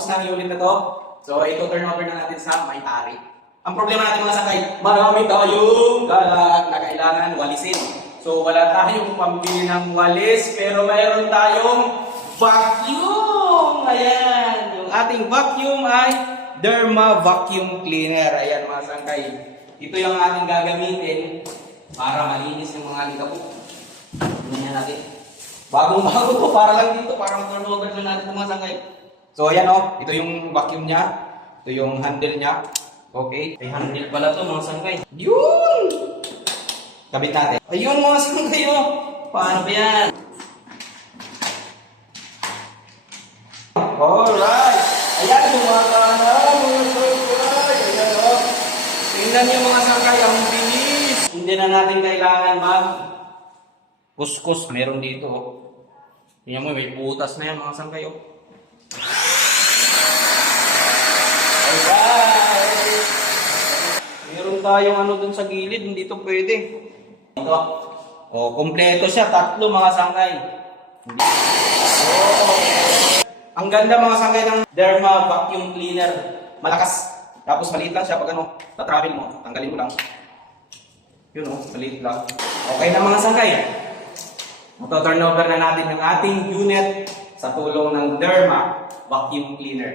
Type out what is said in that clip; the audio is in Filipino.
tapos na yung unit na to. So, ito turn over na natin sa may-ari. Ang problema natin mga sakay, marami tayong galat na kailangan walisin. So, wala tayong pambili ng walis, pero mayroon tayong vacuum! Ayan! Yung ating vacuum ay Derma Vacuum Cleaner. Ayan mga sakay. Ito yung ating gagamitin para malinis yung mga likabok. Tingnan natin. Bagong-bago to, para lang dito, para mag-turn over na natin itong mga sakay. So, ayan o, ito yung vacuum niya. Ito yung handle niya. Okay. May handle pala to mga sangkay. Yun! Kabit natin. Ayun mga sangkay o. Paano ba yan? Alright. Ayan, gumagana mga sangkay. Ayan o. Tingnan niyo mga sangkay, ang bilis. Hindi na natin kailangan kuskus. Meron dito o. Tingnan mo, may butas na yan mga sangkay o. Alright! Meron tayong ano dun sa gilid, hindi to pwede. Ito. O, kompleto siya. 3 mga sangkay. Ang ganda mga sangkay ng Derma Vacuum Cleaner. Malakas. Tapos maliit lang siya pag ano, na-travel mo. Tanggalin mo lang. Yun o, maliit lang. Okay na mga sangkay. Ito, turn over na natin ng ating unit sa tulong ng Derma Vacuum Cleaner.